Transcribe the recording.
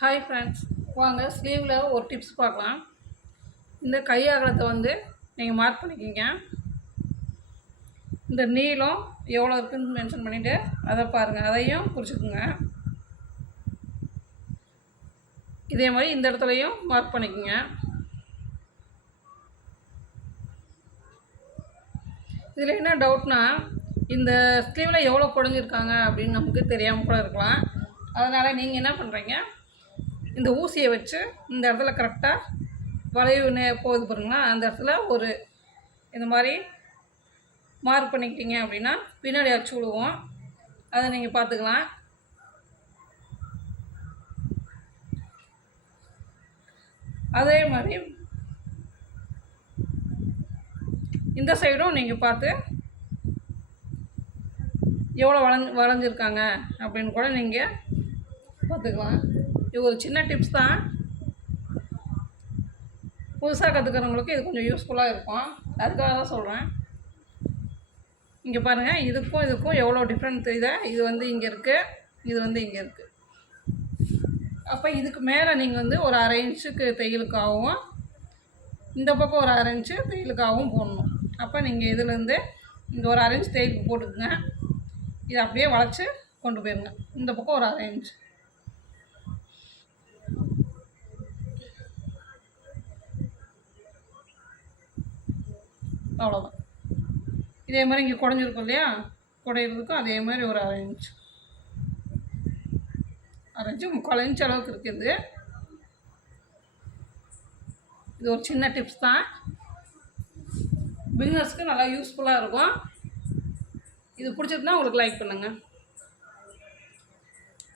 Hi friends, வாங்க ஸ்லீவில் ஒரு tips பார்க்கலாம். இந்த கை அகலத்தை வந்து நீங்கள் மார்க் பண்ணிக்கிங்க. இந்த நீளம் எவ்வளோ இருக்குதுன்னு மென்ஷன் பண்ணிவிட்டு அதை பாருங்கள், அதையும் குறிச்சிக்குங்க. இதே மாதிரி இந்த இடத்துலையும் மார்க் பண்ணிக்கோங்க. இதில் என்ன டவுட்னா, இந்த ஸ்லீவில் எவ்வளோ குறைஞ்சிருக்காங்க அப்படின்னு நமக்கு தெரியாமல் கூட இருக்கலாம். அதனால் நீங்கள் என்ன பண்ணுறீங்க, இந்த ஊசியை வச்சு இந்த இடத்துல கரெக்டாக வளைவு போகுது பாருங்களா, அந்த இடத்துல ஒரு இந்த மாதிரி மார்க் பண்ணிக்கிட்டீங்க அப்படின்னா பின்னாடி அடிச்சு விடுவோம். அதை நீங்கள் பார்த்துக்கலாம். அதே மாதிரி இந்த சைடும் நீங்கள் பார்த்து எவ்வளோ வளைஞ்சிருக்காங்க அப்படின்னு கூட நீங்கள் பார்த்துக்கலாம். இது ஒரு சின்ன டிப்ஸ் தான். புதுசாக கற்றுக்கிறவங்களுக்கு இது கொஞ்சம் யூஸ்ஃபுல்லாக இருக்கும். அதுக்காக தான் சொல்கிறேன். இங்கே பாருங்கள், இதுக்கும் எவ்வளோ டிஃப்ரெண்ட் தெரியுதா? இது வந்து இங்கே இருக்குது, இது வந்து இங்கே இருக்குது. அப்போ இதுக்கு மேலே நீங்கள் வந்து ஒரு 1/2 இன்ச்சுக்கு தையலுக்காகவும், இந்த பக்கம் ஒரு 1/2 இன்ச்சு தையலுக்காகவும் போடணும். அப்போ நீங்கள் இதுலேருந்து இங்கே ஒரு 1/2 இன்ச் தையலுக்கு போட்டுக்குங்க. இதை அப்படியே வளைச்சி கொண்டு போயிருங்க. இந்த பக்கம் ஒரு 1/2 இன்ச். அவ்வளோதான். இதே மாதிரி இங்கே குறைஞ்சிருக்கும் இல்லையா, குறையிறதுக்கும் அதே மாதிரி ஒரு 1/2 இன்ச், 1/2 இன்ச்சு 3/4 இன்ச் அளவுக்கு இருக்குது. இது ஒரு சின்ன டிப்ஸ் தான். பிகினர்ஸ்க்கு நல்லா யூஸ்ஃபுல்லாக இருக்கும். இது பிடிச்சதுன்னா உங்களுக்கு லைக் பண்ணுங்கள்.